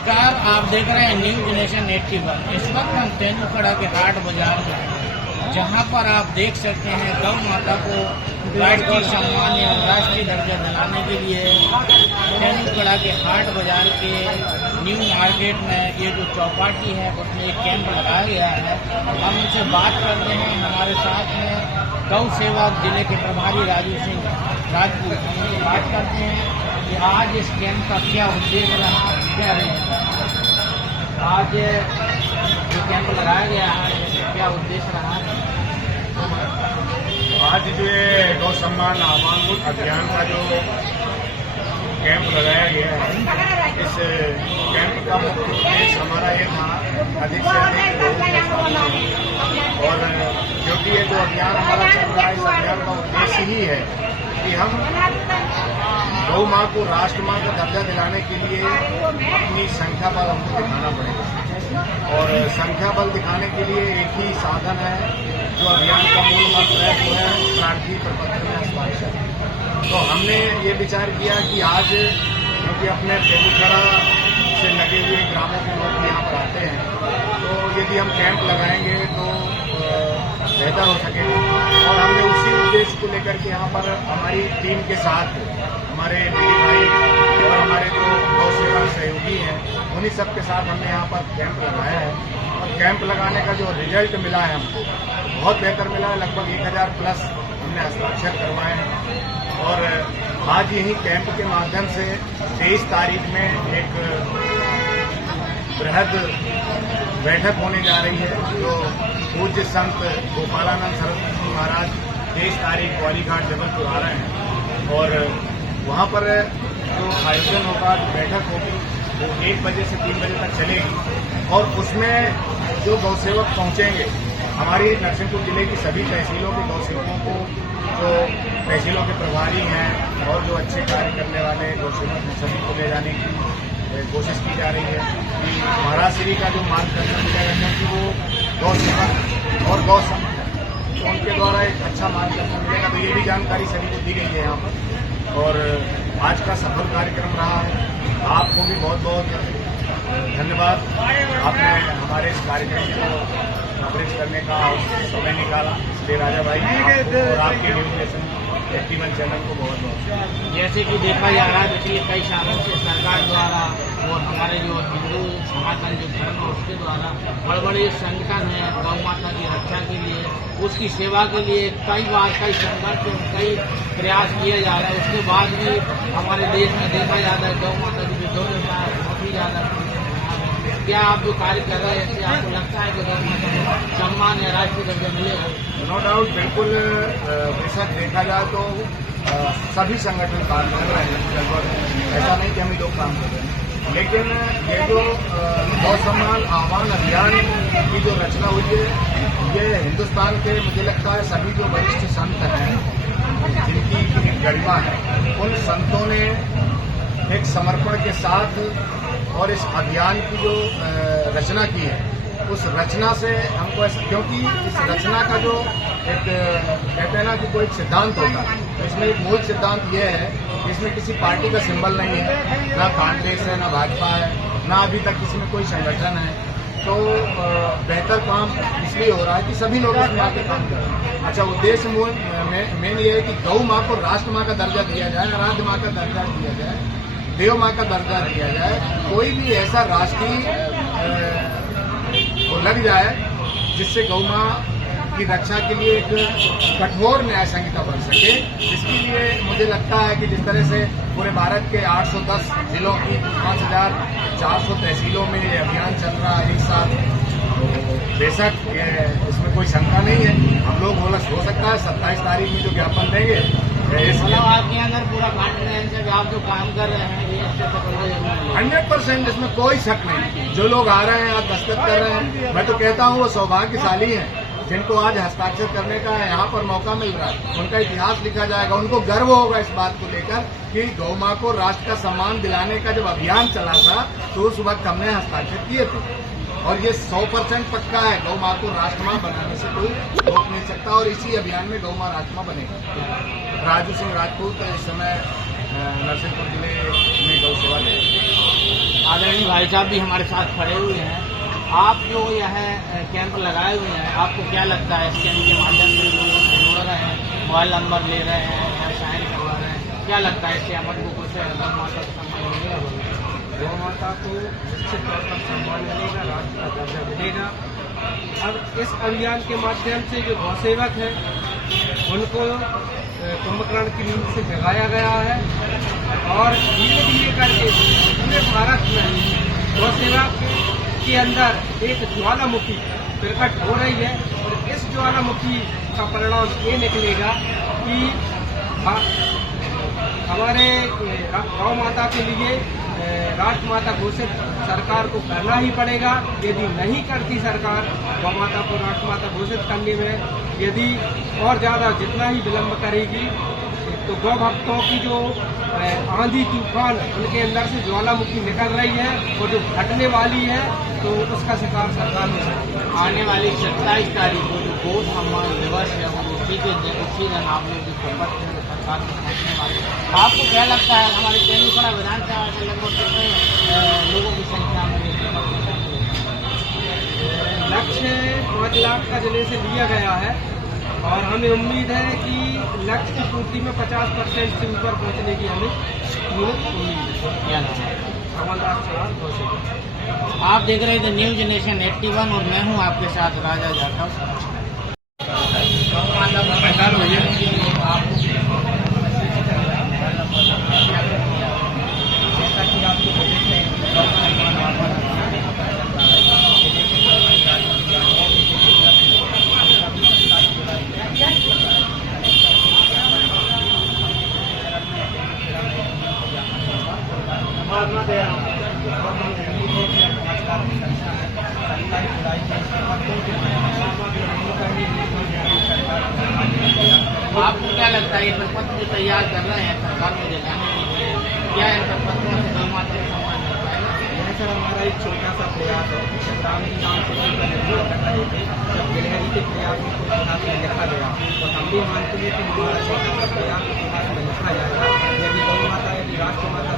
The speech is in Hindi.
नमस्कार, आप देख रहे हैं न्यूज नेशन 81। इस वक्त हम तेंदुलकड़ा के हाट बाजार में हैं, जहां पर आप देख सकते हैं गौ माता को राष्ट्रीय सम्मान या राष्ट्रीय दर्जा दिलाने के लिए तेंदुलकड़ा के हाट बाजार के न्यू मार्केट में ये जो चौपाटी है उसमें एक कैंप लगाया गया है। हम उनसे बात करते हैं। हमारे साथ में गौ सेवा जिले के प्रभारी राजू सिंह राजपूत, हमसे बात करते हैं कि आज इस कैंप का क्या उद्देश्य रहा, क्या रहेगा। आज जो कैंप लगाया गया है क्या उद्देश्य रहा। आज जो ये गौ सम्मान आह्वान अभियान का जो कैंप लगाया गया है, इस कैंप का मुख्य उद्देश्य हमारा ये था अधिक से अधिक लोगों को, और क्योंकि ये जो अभियान हमारा चल रहा है इस अभियान का उद्देश्य ही है कि हम गौ माँ को राष्ट्र माँ का दर्जा दिलाने के लिए अपनी संख्या बल हमको दिखाना पड़ेगा। और संख्या बल दिखाने के लिए एक ही साधन है जो अभियान का मूल मंत्र है, वो है प्रार्थी प्रपत्र में हस्ताक्षर। तो हमने ये विचार किया कि आज क्योंकि अपने तेंदुलकड़ा से लगे हुए ग्रामों के लोग यहाँ पर आते हैं, तो यदि हम कैंप लगाएंगे तो बेहतर हो सकेगा। और हमने उसी उद्देश्य को लेकर के यहाँ पर हमारी टीम के साथ हमारे दीदी भाई और हमारे जो गौ सेवा सहयोगी हैं, उन्हीं सब के साथ हमने यहाँ पर कैंप लगाया है। और कैंप लगाने का जो रिजल्ट मिला है हमको बहुत बेहतर मिला है। लगभग 1000 प्लस हमने हस्ताक्षर करवाए हैं। और आज यही कैंप के माध्यम से 23 तारीख में एक बृहद बैठक होने जा रही है, जो पूज्य संत गोपालानंद सरस्वती जी महाराज 23 तारीख ग्वारीघाट जबलपुर आ रहे हैं। और वहाँ पर जो आयोजन होगा, जो बैठक होगी, वो 1 बजे से 3 बजे तक चलेगी। और उसमें जो गौसेवक पहुँचेंगे, हमारी नरसिंहपुर जिले की सभी तहसीलों के गौसेवकों को, जो तहसीलों के प्रभारी हैं और जो अच्छे कार्य करने वाले गौसेवक हैं, सभी को ले जाने की कोशिश की जा रही है कि महाराज श्री का जो मार्गदर्शन मिलेगा, क्योंकि वो गौ सेवक और गौ संत है, तो उनके द्वारा एक अच्छा मार्गदर्शन मिलेगा। तो ये भी जानकारी सभी को दी गई है यहाँ पर। और आज का सफल कार्यक्रम रहा है। आपको भी बहुत बहुत धन्यवाद, आपने हमारे इस कार्यक्रम को कवरेज करने का समय निकाला। इसलिए राजा भाई और आपके न्यूज नेशन 81 चैनल को बहुत बहुत। जैसे कि देखा जा रहा है पिछले कई सालों से सरकार द्वारा और हमारे जो हिंदू सनातन जो धर्म है उसके द्वारा बड़े बड़े संगठन हैं गौ माता की रक्षा के लिए, उसकी सेवा के लिए कई बार कई संघर्ष कई प्रयास किए जा रहे हैं। उसके बाद भी हमारे देश में देखा जाता है गौ माता की जो दुर्दशा है बहुत ही ज़्यादा। क्या आप जो कार्य कर रहे हैं इससे आपको लगता है कि गौ माता को सम्मान या राष्ट्रीय दर्जा मिलेगा? नो डाउट, बिल्कुल। बेशक देखा जाए तो सभी संगठन काम कर रहे हैं, लगभग ऐसा नहीं कि हम ही लोग काम कर रहे हैं। लेकिन ये जो गौ सम्मान आह्वान अभियान की जो रचना हुई है, ये हिंदुस्तान के मुझे लगता है सभी जो वरिष्ठ संत हैं जिनकी गरिमा है, उन संतों ने एक समर्पण के साथ और इस अभियान की जो रचना की है, उस रचना से हमको ऐसा, क्योंकि इस रचना का जो एक कहते हैं ना कि कोई एक सिद्धांत होता है, तो इसमें एक मूल सिद्धांत ये है कि इसमें किसी पार्टी का सिंबल नहीं है, ना कांग्रेस है, ना भाजपा है, ना अभी तक इसमें कोई संगठन है। तो बेहतर काम इसलिए हो रहा है कि सभी लोग इसमें आके काम कर रहे हैं। अच्छा, उद्देश्य मेन ये है कि गौ माँ को राष्ट्र माँ का दर्जा दिया जाए, आराध्य माँ का दर्जा दिया जाए, देव माँ का दर्जा दिया जाए। कोई भी ऐसा राष्ट्रीय लग जाए जिससे गौ माँ की रक्षा के लिए एक कठोर न्याय संहिता बन सके। इसके लिए मुझे लगता है कि जिस तरह से पूरे भारत के 810 जिलों की 5400 तहसीलों में ये अभियान चल रहा है एक साथ, तो बेशक इसमें कोई शंका नहीं है। हम लोग हो सकता है 27 तारीख में जो ज्ञापन देंगे, मतलब आपके अंदर पूरा कॉन्फिडेंस है कि आप जो काम कर रहे हैं ये 100%, इसमें कोई शक नहीं। जो लोग आ रहे हैं, आज दस्तखत कर रहे हैं, मैं तो कहता हूँ वो सौभाग्यशाली हैं जिनको आज हस्ताक्षर करने का यहाँ पर मौका मिल रहा है। उनका इतिहास लिखा जाएगा, उनको गर्व होगा इस बात को लेकर कि गौ माँ को राष्ट्र का सम्मान दिलाने का जब अभियान चला था तो उस वक्त हमने हस्ताक्षर किए थे। और ये 100% पक्का है, गौ माँ को राष्ट्र माँ बनाने से कोई रोक नहीं सकता। और इसी अभियान में गौ माँ राष्ट्र माँ बनेगी। राजू सिंह राजपूत इस समय नरसिंहपुर जिले में गौ सेवा दे आदरणीय भाई साहब भी हमारे साथ खड़े हुए हैं। आप जो यह कैंप लगाए हुए हैं, आपको क्या लगता है इस कैंप के माध्यम से लोगों से जुड़ रहे हैं, मोबाइल नंबर ले रहे हैं या साइन करवा रहे हैं, क्या लगता है इससे अमर को कुछ गौ माता का सम्मान मिलेगा? गौ माता को निश्चित तौर पर सम्मान मिलेगा, राष्ट्र का दर्जा मिलेगा। अब इस अभियान के माध्यम से जो गौ सेवक हैं उनको कुंभकर्ण की नींद से जगाया गया है और धीरे धीरे करके पूरे भारत में गौ सेवा के अंदर एक ज्वालामुखी प्रकट हो रही है और इस ज्वालामुखी का परिणाम ये निकलेगा कि हमारे गौ माता के लिए राष्ट्रमाता घोषित सरकार को करना ही पड़ेगा। यदि नहीं करती सरकार गौ माता को राष्ट्रमाता घोषित करने में, यदि और ज़्यादा जितना ही विलम्ब करेगी तो गौ भक्तों की जो आंधी तूफान उनके अंदर से ज्वालामुखी निकल रही है और जो घटने वाली है तो उसका शिकार सरकार हो सकती है। आने वाली 27 तारीख को जो गौ सम्मान दिवस है वो उसी दिन आप लोग की शपथ सरकार को पहुँचने वाले हैं। आपको क्या लगता है हमारे तेंदुलकड़ा विधानसभा के लगभग कितने लोगों की संख्या में लक्ष्य 5 लाख का जिले से लिया गया है और हमें उम्मीद है कि लक्ष्य की पूर्ति में 50% से ऊपर पहुंचने की हमें उम्मीद है। कमलदास चौहान घोषित। आप देख रहे थे न्यूज नेशन 81 और मैं हूं आपके साथ राजा जाटव। जैसा कि आपको आपको क्या लगता है ये प्रपत्र जो तैयार कर रहे हैं सरकार में दिलाने के लिए, क्या इन प्रपत्रों से गौ माता का सम्मान मिल पाएगा? यह सर हमारा एक छोटा सा प्रयास है। राम जी नाम से का निर्माण कर रहे थे, जब गिलहरी के प्रयासों को इतिहास में लिखा गया और हम भी मानते हैं कि हमारा छोटा सा प्रयास इतिहास में लिखा जाएगा। यदि गौ माता, यदि राष्ट्र माता